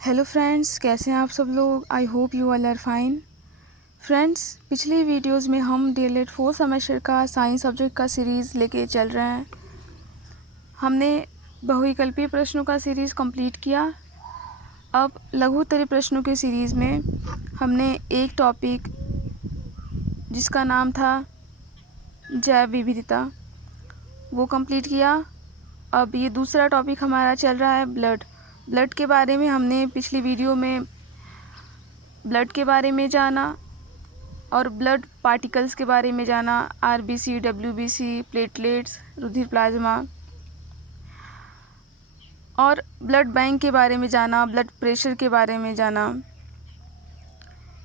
Hello friends, कैसे हैं आप सब लोग। I hope you all are fine. Friends, पिछली वीडियोस में हम डीएलएड 4 सेमेस्टर का साइंस सब्जेक्ट का सीरीज़ लेके चल रहे हैं। हमने बहुविकल्पीय प्रश्नों का सीरीज़ कंप्लीट किया। अब लघुत्तरीय प्रश्नों के सीरीज़ में हमने एक टॉपिक जिसका नाम था जैव विविधता वो कंप्लीट किया। अब ये दूसरा टॉपिक हमारा चल रहा है ब्लड के बारे में। हमने पिछली वीडियो में ब्लड के बारे में जाना और ब्लड पार्टिकल्स के बारे में जाना, आरबीसी, डब्ल्यूबीसी, प्लेटलेट्स, रुधिर प्लाज्मा, और ब्लड बैंक के बारे में जाना, ब्लड प्रेशर के बारे में जाना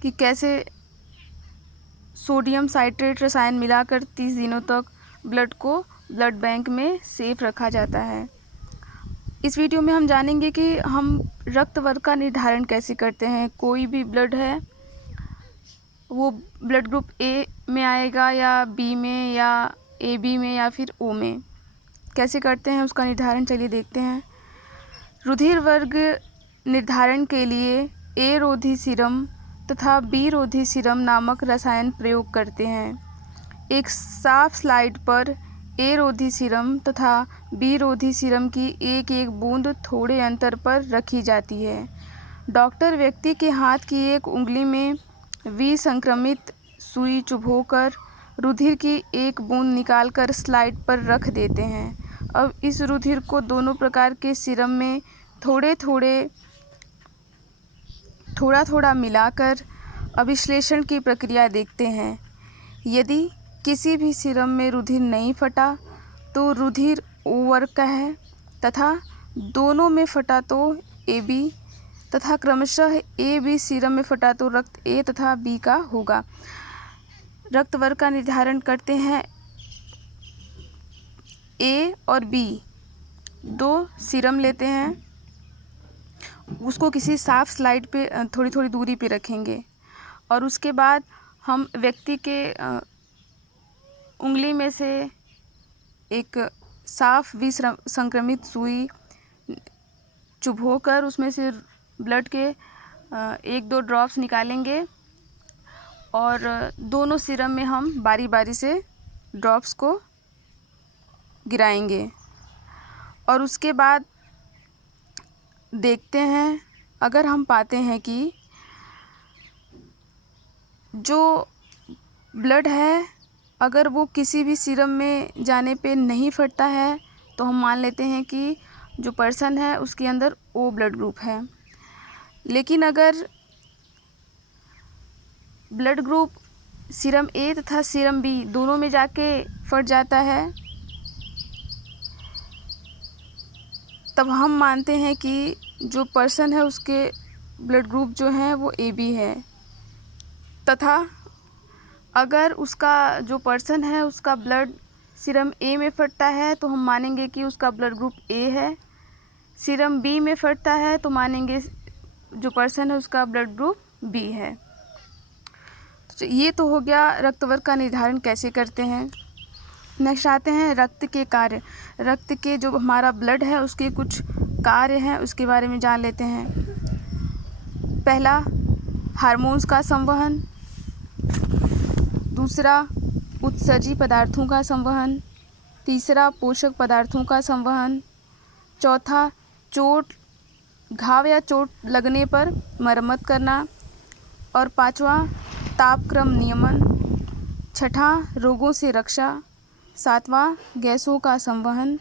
कि कैसे सोडियम साइट्रेट रसायन मिलाकर 30 दिनों तक ब्लड को ब्लड बैंक में सेफ रखा जाता है। इस वीडियो में हम जानेंगे कि हम रक्त वर्ग का निर्धारण कैसे करते हैं। कोई भी ब्लड है वो ब्लड ग्रुप ए में आएगा या बी में या ए बी में या फिर ओ में, कैसे करते हैं उसका निर्धारण चलिए देखते हैं। रुधिर वर्ग निर्धारण के लिए ए रोधी सीरम तथा बी रोधी सीरम नामक रसायन प्रयोग करते हैं। एक साफ स्लाइड पर ए रोधी सीरम तथा बी रोधी सीरम की एक एक बूंद थोड़े अंतर पर रखी जाती है। डॉक्टर व्यक्ति के हाथ की एक उंगली में विसंक्रमित सुई चुभोकर रुधिर की एक बूंद निकालकर स्लाइड पर रख देते हैं। अब इस रुधिर को दोनों प्रकार के सीरम में थोड़ा थोड़ा मिलाकर अभिश्लेषण की प्रक्रिया देखते हैं। यदि किसी भी सीरम में रुधिर नहीं फटा तो रुधिर ओ वर्ग का है तथा दोनों में फटा तो ए बी तथा क्रमशः ए बी सीरम में फटा तो रक्त ए तथा बी का होगा। रक्त वर्ग का निर्धारण करते हैं। ए और बी दो सीरम लेते हैं, उसको किसी साफ स्लाइड पे थोड़ी थोड़ी दूरी पे रखेंगे और उसके बाद हम व्यक्ति के उंगली में से एक साफ विसंक्रमित सुई चुभोकर उसमें से ब्लड के 1-2 ड्रॉप्स निकालेंगे और दोनों सीरम में हम बारी बारी से ड्रॉप्स को गिराएंगे और उसके बाद देखते हैं। अगर हम पाते हैं कि जो ब्लड है अगर वो किसी भी सीरम में जाने पे नहीं फटता है तो हम मान लेते हैं कि जो पर्सन है उसके अंदर ओ ब्लड ग्रुप है। लेकिन अगर ब्लड ग्रुप सीरम ए तथा सीरम बी दोनों में जाके फट जाता है तब हम मानते हैं कि जो पर्सन है उसके ब्लड ग्रुप जो है वो ए बी है तथा अगर उसका जो पर्सन है उसका ब्लड सीरम ए में फटता है तो हम मानेंगे कि उसका ब्लड ग्रुप ए है। सीरम बी में फटता है तो मानेंगे जो पर्सन है उसका ब्लड ग्रुप बी है। तो ये तो हो गया रक्त वर्ग का निर्धारण कैसे करते हैं। नेक्स्ट आते हैं रक्त के कार्य। रक्त के जो हमारा ब्लड है उसके कुछ कार्य हैं उसके बारे में जान लेते हैं। पहला, हार्मोन्स का संवहन। दूसरा, उत्सर्जी पदार्थों का संवहन। तीसरा, पोषक पदार्थों का संवहन। चौथा, घाव या चोट लगने पर मरम्मत करना। और पांचवा, तापक्रम नियमन। छठा, रोगों से रक्षा। सातवां, गैसों का संवहन।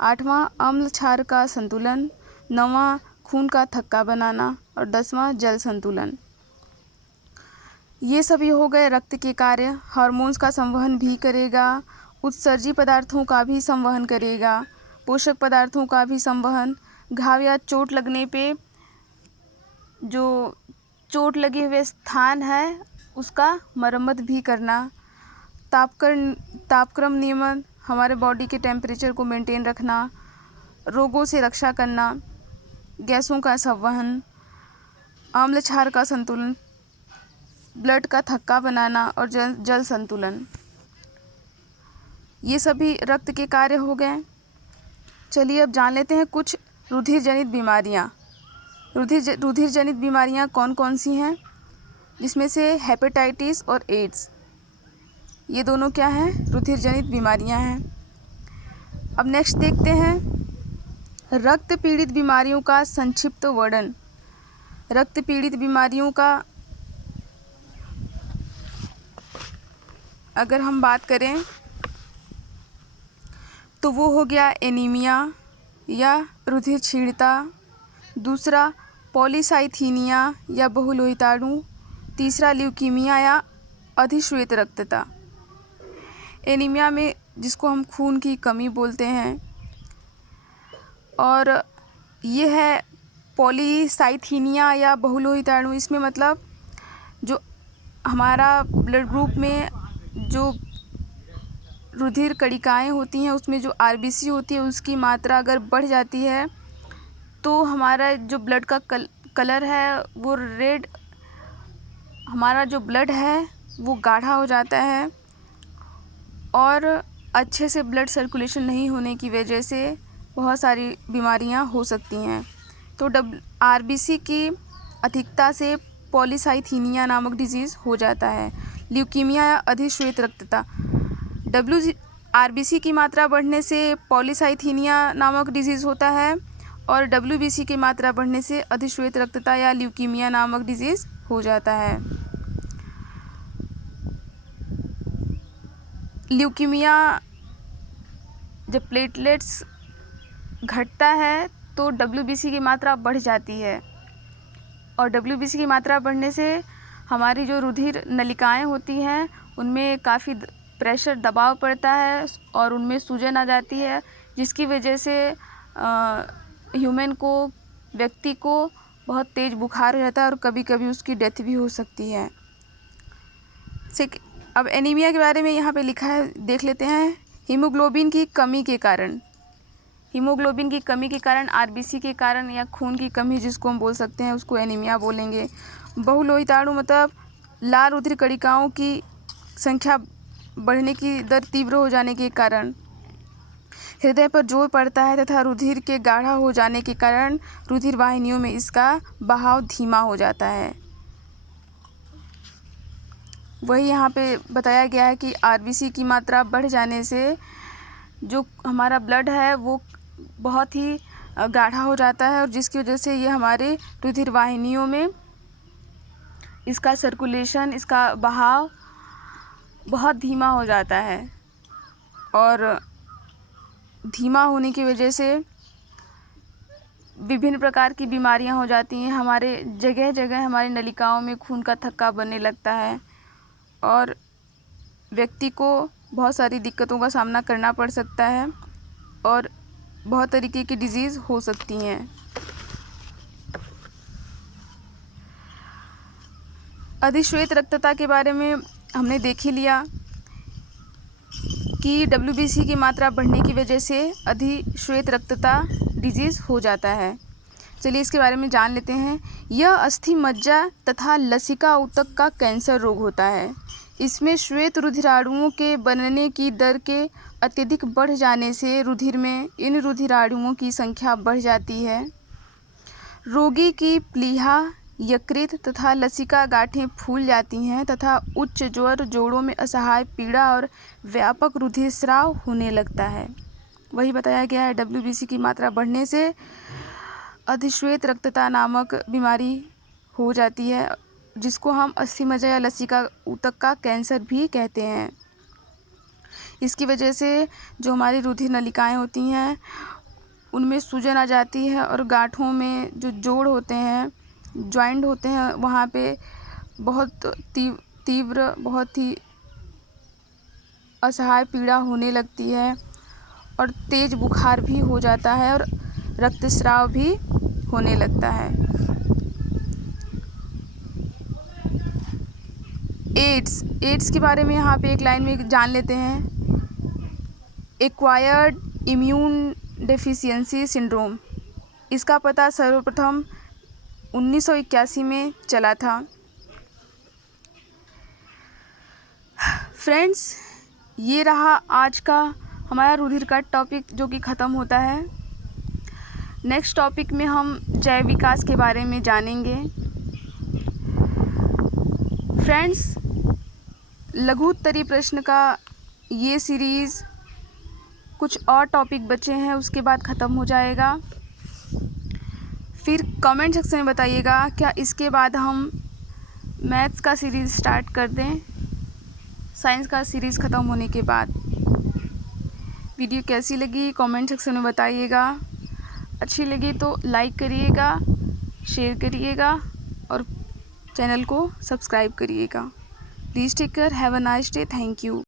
आठवां, अम्ल क्षार का संतुलन। नौवां, खून का थक्का बनाना। और 10वां, जल संतुलन। ये सभी हो गए रक्त के कार्य। हार्मोन्स का संवहन भी करेगा, उत्सर्जी पदार्थों का भी संवहन करेगा, पोषक पदार्थों का भी संवहन, घाव या चोट लगने पे जो चोट लगे हुए स्थान है उसका मरम्मत भी करना, तापक्रम नियमन, हमारे बॉडी के टेम्परेचर को मेंटेन रखना, रोगों से रक्षा करना, गैसों का संवहन, अम्ल क्षार का संतुलन, ब्लड का थक्का बनाना और जल संतुलन। ये सभी रक्त के कार्य हो गए। चलिए अब जान लेते हैं कुछ रुधिर जनित बीमारियाँ। रुधिर जनित बीमारियां कौन कौन सी हैं, जिसमें से हेपेटाइटिस और एड्स, ये दोनों क्या हैं, रुधिर जनित बीमारियां हैं। अब नेक्स्ट देखते हैं रक्त पीड़ित बीमारियों का संक्षिप्त वर्णन। रक्त पीड़ित बीमारियों का अगर हम बात करें तो वो हो गया एनीमिया या रुधिर क्षीणता, दूसरा पॉलीसाइथीनिया या बहुलोहिताणु, तीसरा ल्यूकीमिया या अधिश्वेत रक्तता। एनीमिया में जिसको हम खून की कमी बोलते हैं, और ये है पॉलीसाइथीनिया या बहुलोहिताणु। इसमें मतलब जो हमारा ब्लड ग्रुप में जो रुधिर कणिकाएँ होती हैं, उसमें जो आरबीसी होती है उसकी मात्रा अगर बढ़ जाती है तो हमारा जो ब्लड का कलर है वो रेड, हमारा जो ब्लड है वो गाढ़ा हो जाता है, और अच्छे से ब्लड सर्कुलेशन नहीं होने की वजह से बहुत सारी बीमारियां हो सकती हैं। तो आरबीसी की अधिकता से पॉलीसाइथीनिया नामक डिजीज़ हो जाता है। ल्यूकीमिया या अधिश्वेत रक्तता, आरबीसी की मात्रा बढ़ने से पॉलीसाइथीनिया नामक डिजीज़ होता है, और डब्ल्यूबीसी की मात्रा बढ़ने से अधिश्वेत रक्तता या ल्यूकीमिया नामक डिजीज़ हो जाता है। ल्यूकीमिया जब प्लेटलेट्स घटता है तो डब्ल्यूबीसी की मात्रा बढ़ जाती है, और डब्ल्यूबीसी की मात्रा बढ़ने से हमारी जो रुधिर नलिकाएं होती हैं उनमें काफ़ी प्रेशर दबाव पड़ता है और उनमें सूजन आ जाती है, जिसकी वजह से व्यक्ति को बहुत तेज़ बुखार हो जाता है और कभी कभी उसकी डेथ भी हो सकती है। अब एनीमिया के बारे में यहाँ पे लिखा है, देख लेते हैं। हीमोग्लोबिन की कमी के कारण आरबीसी के कारण या खून की कमी जिसको हम बोल सकते हैं उसको एनीमिया बोलेंगे। बहुलोहिताणु मतलब लाल रुधिर कणिकाओं की संख्या बढ़ने की दर तीव्र हो जाने के कारण हृदय पर जोर पड़ता है तथा रुधिर के गाढ़ा हो जाने के कारण रुधिर वाहिनियों में इसका बहाव धीमा हो जाता है। वही यहाँ पे बताया गया है कि आरबीसी की मात्रा बढ़ जाने से जो हमारा ब्लड है वो बहुत ही गाढ़ा हो जाता है, और जिसकी वजह से ये हमारे रुधिर वाहिनियों में इसका सर्कुलेशन, इसका बहाव बहुत धीमा हो जाता है, और धीमा होने की वजह से विभिन्न प्रकार की बीमारियां हो जाती हैं। हमारे जगह जगह हमारी नलिकाओं में खून का थक्का बनने लगता है और व्यक्ति को बहुत सारी दिक्कतों का सामना करना पड़ सकता है और बहुत तरीके की डिजीज़ हो सकती हैं। अधिश्वेत रक्तता के बारे में हमने देख ही लिया कि डब्ल्यूबीसी की मात्रा बढ़ने की वजह से अधिश्वेत रक्तता डिजीज़ हो जाता है। चलिए इसके बारे में जान लेते हैं। यह अस्थि मज्जा तथा लसिका ऊतक का कैंसर रोग होता है। इसमें श्वेत रुधिराणुओं के बनने की दर के अत्यधिक बढ़ जाने से रुधिर में इन रुधिराणुओं की संख्या बढ़ जाती है। रोगी की प्लीहा, यकृत तथा लसिका गांठें फूल जाती हैं तथा उच्च ज्वर, जोड़ों में असहाय पीड़ा और व्यापक रुधिर स्राव होने लगता है। वही बताया गया है, डब्ल्यूबीसी की मात्रा बढ़ने से अधिश्वेत रक्तता नामक बीमारी हो जाती है, जिसको हम अस्थि मज्जा या लसिका ऊतक का कैंसर भी कहते हैं। इसकी वजह से जो हमारी रुधिर नलिकाएं होती हैं उनमें सूजन आ जाती है और गांठों में जो जोड़ होते हैं, जॉइंट होते हैं, वहाँ पे बहुत तीव्र, बहुत ही असहाय पीड़ा होने लगती है और तेज़ बुखार भी हो जाता है और रक्तस्राव भी होने लगता है। एड्स के बारे में यहाँ पे एक लाइन में जान लेते हैं। एक्वायर्ड इम्यून डेफिशिएंसी सिंड्रोम, इसका पता सर्वप्रथम 1981 में चला था। फ्रेंड्स, ये रहा आज का हमारा रुधिर का टॉपिक जो कि ख़त्म होता है। नेक्स्ट टॉपिक में हम जैव विकास के बारे में जानेंगे। फ्रेंड्स, लघु उत्तरीय प्रश्न का ये सीरीज़ कुछ और टॉपिक बचे हैं, उसके बाद ख़त्म हो जाएगा। फिर कमेंट सेक्शन में बताइएगा क्या इसके बाद हम मैथ्स का सीरीज़ स्टार्ट कर दें साइंस का सीरीज़ ख़त्म होने के बाद। वीडियो कैसी लगी कमेंट सेक्शन में बताइएगा। अच्छी लगी तो लाइक करिएगा, शेयर करिएगा और चैनल को सब्सक्राइब करिएगा। Please take care, have a nice day, thank you.